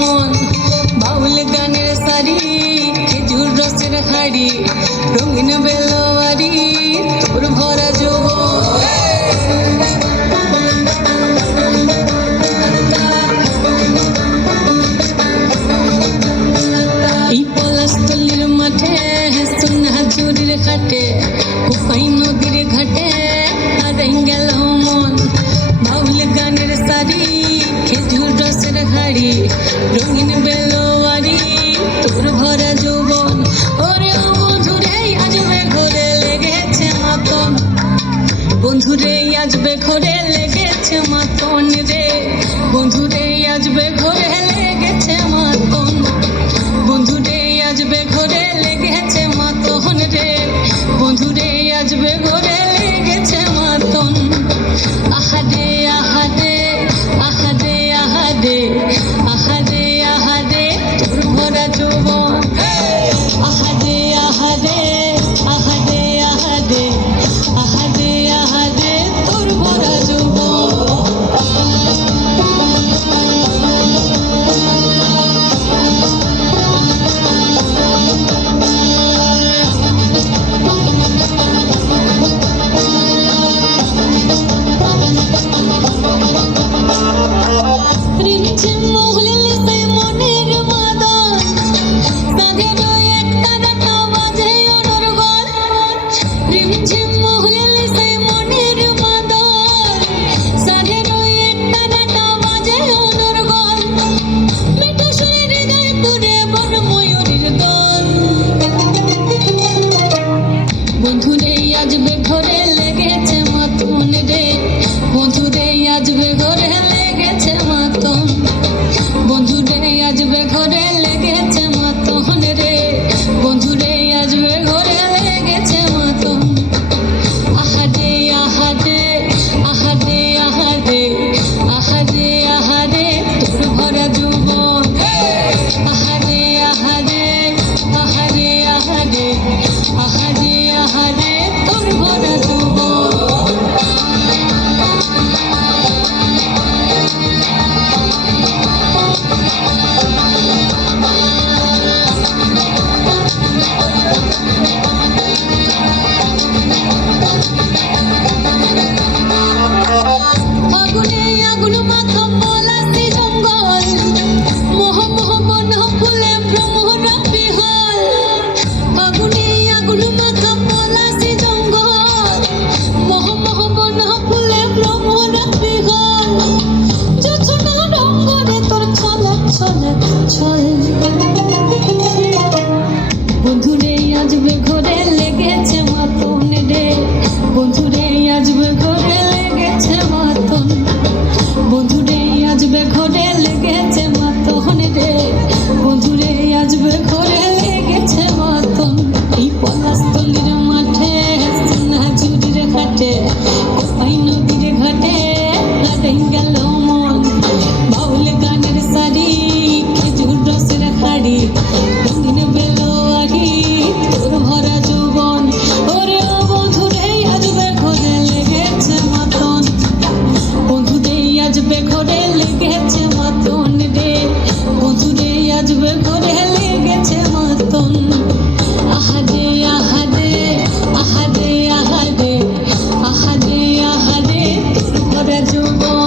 মন বাউল গানের সারি খেজুর রসের হাড়ি রঙিন বেলোয়ারি তোর ভরা যৌবন এই পলাশতলির মাঠে সোনা চুরির খাটে কুপাই নদীর ঘাটে হারাই গেল মন বাউল গানের সারি খেজুর রসের হাড়ি রঙিন বেলোয়ারি তোর ভরা যৌবন ওরে ও বন্ধুরে আজবে ঘরে লেগেছে মাতন বন্ধুরে আজবে ঘরে লেগেছে মাতন রে বন্ধুরে আজবে ঘরে লেগেছে মাতন বন্ধুরে আজবে ঘরে লেগেছে মাতন রে বন্ধুরে আজবে ঘরে লেগেছে মাতন আহারে আহারে আহারে আহারে আহারে আহারে তোর ভরা যৌবন আহারে আহারে আহারে আহারে আহারে আহারে তোর ভরা যৌবন রিমঝিম মহুলিল সে মনের মাদন তাদের একটা ডাটা বাজে অনর্গল রিমঝিম মহুলিল সে মনের মাদন তাদের একটা ডাটা বাজে অনর্গল মিঠু সুরে হৃদয় পুরে বন ময়ূরীর দল বন্ধুরে আজবে ঘরে লেগেছে মাতন রে বন্ধুরে আজবে ঘরে লেগেছে মাতন বন্ধুরে আজবে ঘরে লেগেছে মাতন রে বন্ধুরে আজবে ঘরে লেগেছে মাতন আহারে আহারে আহারে আহারে আহারে আহারে তোর ভরা যৌবন আহারে আহারে আহারে আহারে আহারে আহারে তোর ভরা যৌবন আগুনে আগুন মাখা পলাশি জঙ্গল মোহ মোহ বন ফুলে ভ্রমরা বিহল আগুনে আগুন মাখা পলাশি জঙ্গল মোহ মোহ বন ফুলে ভ্রমরা বিহল জোছনা রঙ্গরে তোর ছলক ছলক ছল বন্ধুরে আজবে ঘরে লেগেছে মাতন রে বন্ধুরে আজবে ঘরে লেগেছে মাতন বন্ধুরে আজবে ঘরে লেগেছে মাতন রে বন্ধুরে আজবে ঘরে লেগেছে মাতন এই পলাশতলির মাঠে সোনা চুরির ঘাটে কোপাই নদীর ঘাটে হারাই গেল মন বাউল গানের সারি খেজুর রসের হাড়ি রঙিন বেলোয়ারি তোর ভরা যৌবন ওরে ও বন্ধুরে আজবে ঘরে লেগেছে মাতন বন্ধুরে আজবে ঘরে লেগেছে মাতন রে বন্ধুরে আজবে ঘরে লেগেছে মাতন আহারে আহারে আহারে আহারে আহারে আহারে তোর ভরা যৌবন